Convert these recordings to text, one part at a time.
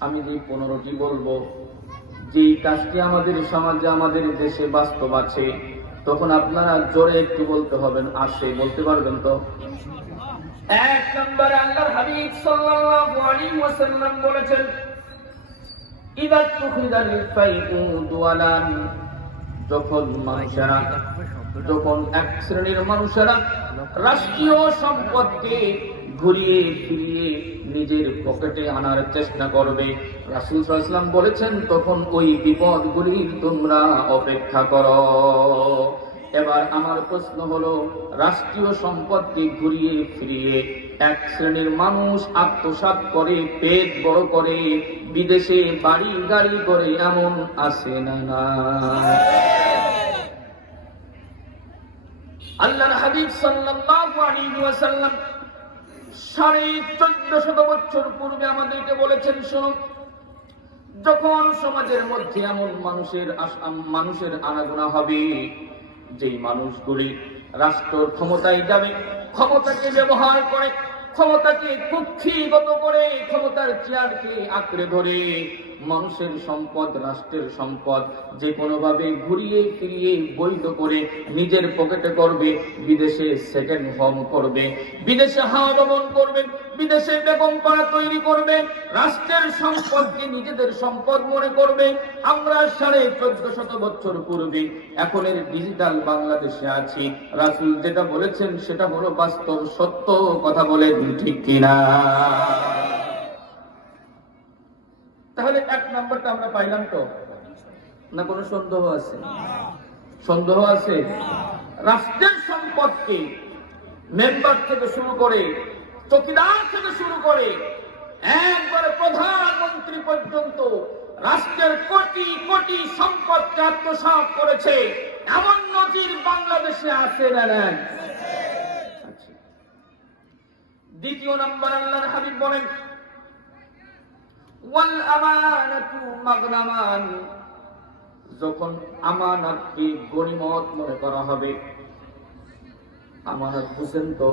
আমি যে পনেরোটি বলব যে কাজটি আমাদের সমাজে, আমাদের দেশে বাস্তব আছে, তখন আপনারা জোরে একটু বলতে হবেন আসে বলতে পারবেন তো? এক নম্বর আল্লাহর হাবিব সাল্লাল্লাহু আলাইহি ওয়াসাল্লাম বলেছেন, ইদা যখন মানুষেরা, যখন এক শ্রেণির মানুষেরা রাষ্ট্রীয় সম্পদকে ঘুরিয়ে ফিরিয়ে নিজের পকেটে আনার চেষ্টা করবে। রাসুল সাল্লাম বলেছেন, তখন ওই বিপদগুলির তোমরা অপেক্ষা করো। এবার আমার প্রশ্ন হলো, রাষ্ট্রীয় সম্পদকে ঘুরিয়ে ফিরিয়ে এক শ্রেণির মানুষ আত্মসাৎ করে, পেট বড় করে, বিদেশে বাড়ি গাড়ি করে এমন আছে না না আল্লাহর হাবিব সাল্লাল্লাহু আলাইহি ওয়াসাল্লাম সাড়ে চোদ্দ শত বছর পূর্বে আমাদেরকে বলেছেন, শোনো, যখন সমাজের মধ্যে এমন মানুষের মানুষের আনাগোনা হবে, যেই মানুষগুলি রাষ্ট্র ক্ষমতায় যাবে, ক্ষমতাকে ব্যবহার করে, ক্ষমতাকে কুক্ষিগত করে, ক্ষমতার চেয়ারকে আঁকড়ে ধরে মানুষের সম্পদ, রাষ্ট্রের সম্পদ, যে কোনোভাবে ঘুরিয়ে ফিরিয়ে বৈধ করে নিজের পকেটে করবে, বিদেশে সেকেন্ড হোম করবে, বিদেশে হাওয়া দমন করবে, বিদেশে বেগম পাড়া তৈরি করবে, রাষ্ট্রের সম্পদকে নিজেদের সম্পদ মনে করবে? আমরা সাড়ে চোদ্দ শত বছর পূর্বে এখনের ডিজিটাল বাংলাদেশে আছি। রাসুল যেটা বলেছেন সেটা হলো বাস্তব সত্য, কথা বলেন ঠিক কিনা? তাহলে এক নাম্বারটা আমরা পাইলাম তো না কোনো সন্দেহ আছে সন্দেহ আছে রাষ্ট্রের সম্পদকে মেম্বার থেকে শুরু করে চকিদার থেকে শুরু করে একবারে প্রধানমন্ত্রী পর্যন্ত রাষ্ট্রের কোটি কোটি সম্পদকে আত্মসাৎ করেছে এমন নজির বাংলাদেশে আছে না নাই? আচ্ছা। দ্বিতীয় নম্বর আল্লাহর হাবিব বলেন যখন আমানতকে গনিমত মনে করা হবে, আমানত বুঝেন তো,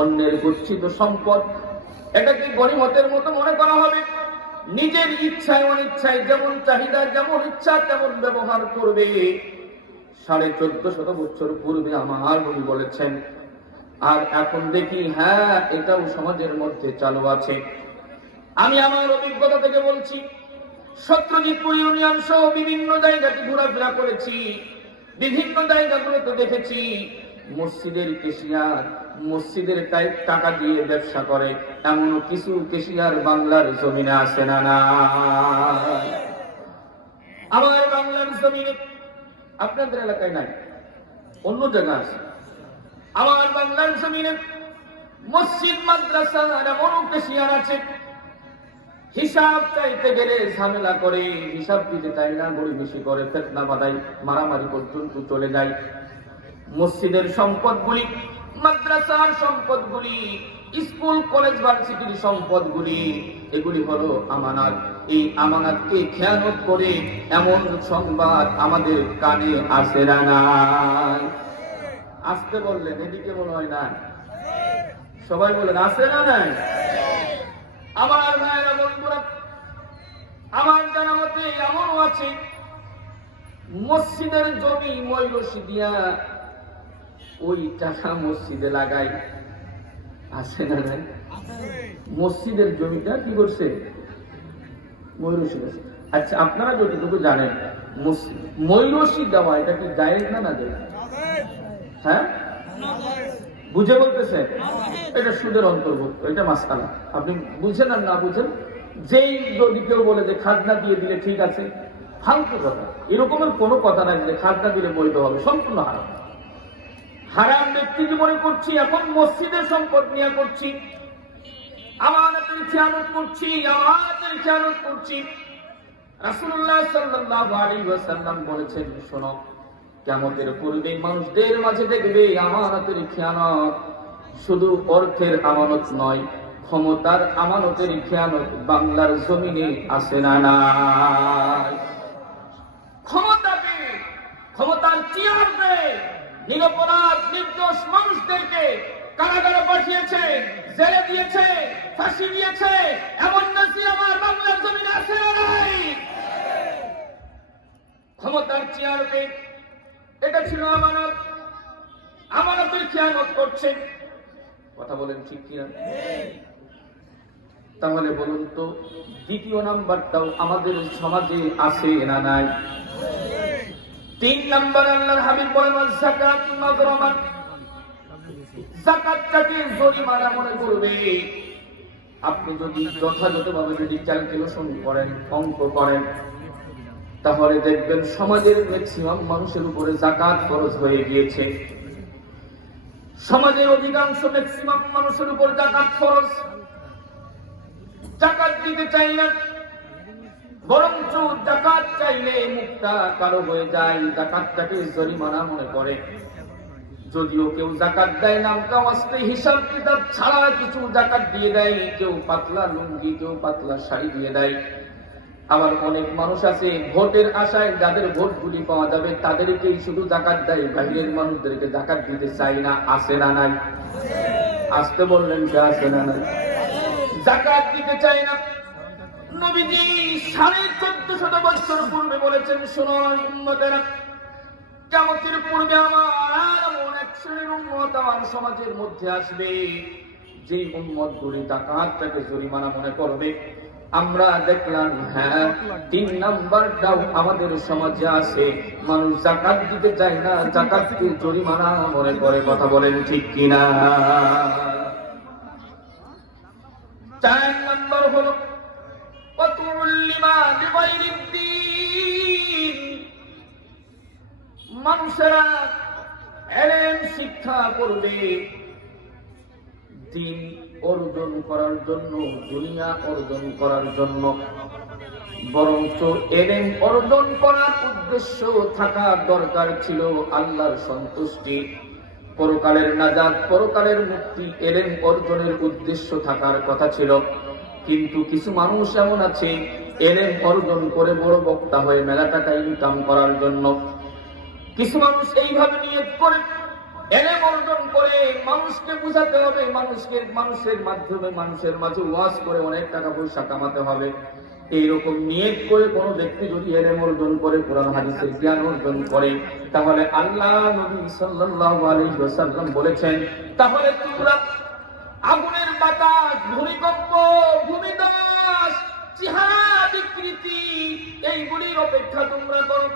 অন্যের গচ্ছিত সম্পদ, এটাকে গনিমতের মতো মনে করা হবে। নিজের ইচ্ছায় অনিচ্ছায় যেমন চাহিদা, যেমন ইচ্ছা, তেমন ব্যবহার করবে। সাড়ে চোদ্দ শত বছর পূর্বে আমার উনি বলেছেন, আর এখন দেখি হ্যাঁ এটাও সমাজের মধ্যে চালু আছে। আমি আমার অভিজ্ঞতা থেকে বলছি সত্যজিৎপুর ইউনিয়ন সহ বিভিন্ন জায়গাতে ঘোরাফেরা করেছি, বিভিন্ন জায়গাগুলোতে দেখেছি, মসজিদের কেশিয়ার, মসজিদের টাকা দিয়ে ব্যবসা করে এমন কিছু কেশিয়ার বাংলার জমিনে আসে না না আমার বাংলার জমিনে আপনাদের এলাকায় নাই, অন্য জায়গা আছে। আমার বাংলার জমিনে মসজিদ, মাদ্রাসা আর এমন কেশিয়ার আছে হিসাব চাইতে গেলে ঝামেলা করে, হিসাব দিতে চাই না বেশি করে, ফেতনা বাদাই মারামারি পর্যন্ত চলে যায়। মসজিদের সম্পদগুলি, মাদ্রাসার সম্পদগুলি, স্কুল, কলেজ, ভার্সিটির সম্পদগুলি, এগুলি হলো আমানত। এই আমানতকে খেয়ানত করে এমন সংবাদ আমাদের কানে আসে না। আসতে বললেন এদিকে মনে হয় না। সবাই বলেন, আসে না নাই? আমার ভাইয়েরা বন্ধুরা আমার জানা মতে এমনও আছে মসজিদের জমি ময়ূরসি দিয়া ওই টাকা মসজিদে লাগাই আছে না নাই? মসজিদের জমিটা কি করছে? ময়ূরসি করছে। আচ্ছা আপনারা যতটুকু জানেন মসজিদ ময়ূরসি দেওয়া এটা কি জায়েজ না না হ্যাঁ? বুঝে বলতেছে? এটা সুদের অন্তর্ভুক্ত, এটা মাসালা আপনি বুঝেন আর না বুঝেন? যেই যদি কেউ বলে যে খাজনা দিয়ে দিলে ঠিক আছে, ফালতু কথা। এরকমের কোনো কথা নাই যে খাজনা দিলে বৈধ হবে, সম্পূর্ণ হারাম। হারাম ব্যক্তি যে মনে করছি এখন মসজিদের সম্পদ নিয়ে করছি। আমাদের খেয়ানত করছি আমাদের খেয়ানত করছি। রাসূলুল্লাহ সাল্লাল্লাহু আলাইহি ওয়াসাল্লাম বলেছেন, শোনো কিয়ামতের পূর্বে মানুষদের মাঝে দেখবে আমানতের খেয়ানত। শুধু অর্থের আমানত নয়, ক্ষমতার আমানতের খেয়ানত বাংলার জমিনে আসে না নাই। ক্ষমতাকে ক্ষমতার চেয়ার দেয় নিরপরাধ, নির্দোষ মানুষদেরকে কারাগারে পাঠিয়েছে, জেলে দিয়েছে, ফাঁসি দিয়েছে, এমন নাসি আমার বাংলার জমিনে আছে না ক্ষমতার চেয়ারকে এটা ছিল আমানত। আমানতের খেয়ানত করছে। কথা বলেন ঠিক কিনা? তাহলে বলুন তো, দ্বিতীয় নাম্বারটাও আমাদের সমাজে আছে না নাই? তিন নাম্বার আল্লাহর হাবিব বলেন যাকাত মাগরামান। যাকাতটাকে জরিমানা মনে করবে? আপনি যদি যথাযথভাবে যদি ক্যালকুলেশন করেন, অঙ্ক করেন তাহলে দেখবেন সমাজের ম্যাক্সিমাম মানুষের উপরে জাকাত খরচ হয়ে গিয়েছে। সমাজের অধিকাংশ ম্যাক্সিমাম মানুষের উপর জাকাত খরচ জাকাত দিতে চাই না জাকাত চাইলে মুক্তা কারও হয়ে যায় জাকাতটাকে জরিমানা মনে করে। যদিও কেউ জাকাত দেয় না কাওয়াস্তে হিসাব কিতাব ছাড়া কিছু জাকাত দিয়ে দেয়, কেউ পাতলা লুঙ্গি, কেউ পাতলা শাড়ি দিয়ে দেয়। আবার অনেক মানুষ আছে, ভোটের আশায় যাদের ভোটগুলি পাওয়া যাবে, তাদেরকেই শুধু জাকাত দেয়। বাইরের মানুষদেরকে জাকাত দিতে চাই না, আসে না নাই। আসতে বললেন যে আসে না নাই। জাকাত দিতে চাই না। সাড়ে চোদ্দ বছর বলেছেন, শোনো পূর্বে আমার উন্মত আমার সমাজের মধ্যে আসবে, যে উন্মত গুলি ডাকাতটাকে জরিমানা মনে করবে। আমরা দেখলাম হ্যাঁ তিন নাম্বারটাও আমাদের সমাজে আছে। মানুষ জাকাত দিতে চায় না জাকাতকে জরিমানা মনে করে, কথা বলেন ঠিক কিনা? চার নাম্বার হলো মানুষেরা শিক্ষা করবে দিন অর্জন করার জন্য, দুনিয়া অর্জন করার জন্য। বরঞ্চ এলেন অর্জন করার উদ্দেশ্য থাকা দরকার ছিল আল্লাহর সন্তুষ্টি। পরকালের নাজাদ পরকালের মুক্তি এলেন অর্জনের উদ্দেশ্য থাকার কথা ছিল। কিন্তু কিছু মানুষ এমন আছে, এলেন অর্জন করে বড় বক্তা হয়ে মেলা টাকা ইনকাম করার জন্য। কিছু মানুষ এইভাবে নিয়ত করে এলেম অর্জন করে মানুষকে বুঝাতে হবে, মানুষকে, মানুষের মাধ্যমে মানুষের মাঝে ওয়াজ করে অনেক টাকা পয়সা কামাতে হবে। এইরকম নিয়ত করে কোনো ব্যক্তি যদি এলেম অর্জন করে, কোরআন, হাদিসের জ্ঞান অর্জন করে, তাহলে আল্লাহ নবী সাল্লাল্লাহু আলাইহি ওয়াসাল্লাম বলেছেন, তাহলে তোমরা আগুনের বাতাস, ভূমিকম্প, ভূমিদাস, জিহাদ বিকৃতি এইগুলির অপেক্ষা তোমরা করো।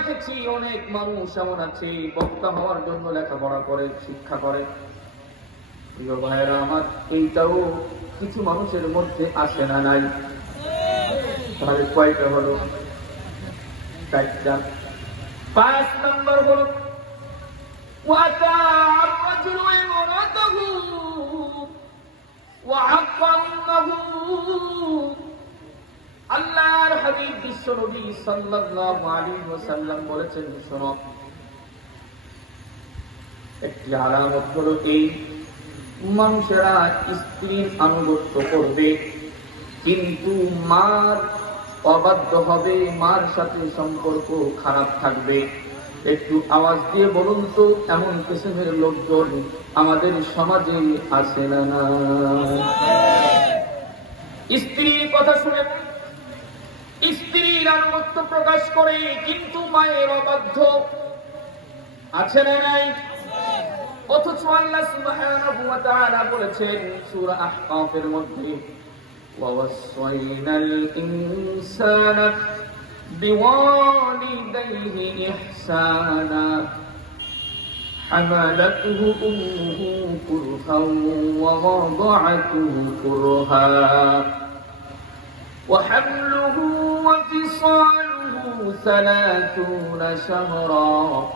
দেখেছি অনেক মানুষ এমন আছে বক্তা হওয়ার জন্য লেখাপড়া করে শিক্ষা করে প্রিয় ভাইয়েরা আমার এইটাও কিছু মানুষের মধ্যে আসে না নাই তাহলে কয়টা হলো চারটা পাঁচ নম্বর হলো وأتى আল্লাহর হাবিব বিশ্ব নবী সাল্লাল্লাহু আলাইহি ওয়াসাল্লাম বলেছেন, শোনো, একটি আলামত হলো এই, মানুষেরা স্ত্রীর আনুগত্য করবে, কিন্তু মার অবাধ্য হবে, মার সাথে সম্পর্ক খারাপ থাকবে। একটু আওয়াজ দিয়ে বলুন তো, এমন কিসিমের লোকজন আমাদের সমাজে আসে না স্ত্রীর কথা শুনে আনুগত্য প্রকাশ করে কিন্তু মায়ের অবাধ্য আছে না নাই অথচ আল্লাহ সুবহানাহু ওয়া তাআলা বলেছেন সূরা আহকাফের মধ্যে ووصينا الإنسان بوالديه إحسانا حملته أمه كرها ووضعته كرها وحمله وفصاله ثلاثون شهرا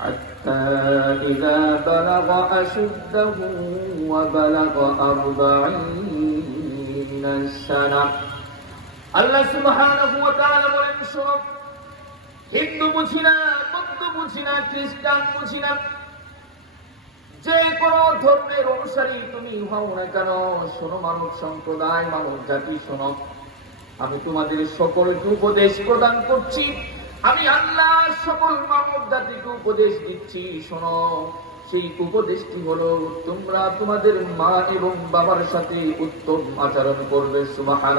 حتى إذا بلغ أشده وبلغ أربعين سنة আল্লাহ সুবহানাহু ওয়া তাআলা বলেন শোনো হিন্দু বুঝি না বৌদ্ধ বুঝি না খ্রিস্টান বুঝি না যে কোন ধর্মের অনুসারী তুমি হও না কেন শোনো মানব সম্প্রদায় মানব জাতি শোনো আমি তোমাদের সকলকে উপদেশ প্রদান করছি। আমি আল্লাহ সকল মানব জাতিকে উপদেশ দিচ্ছি। শোনো, সেই উপদেশটি হলো, তোমরা তোমাদের মা এবং বাবার সাথে উত্তম আচরণ করবে সুমাহান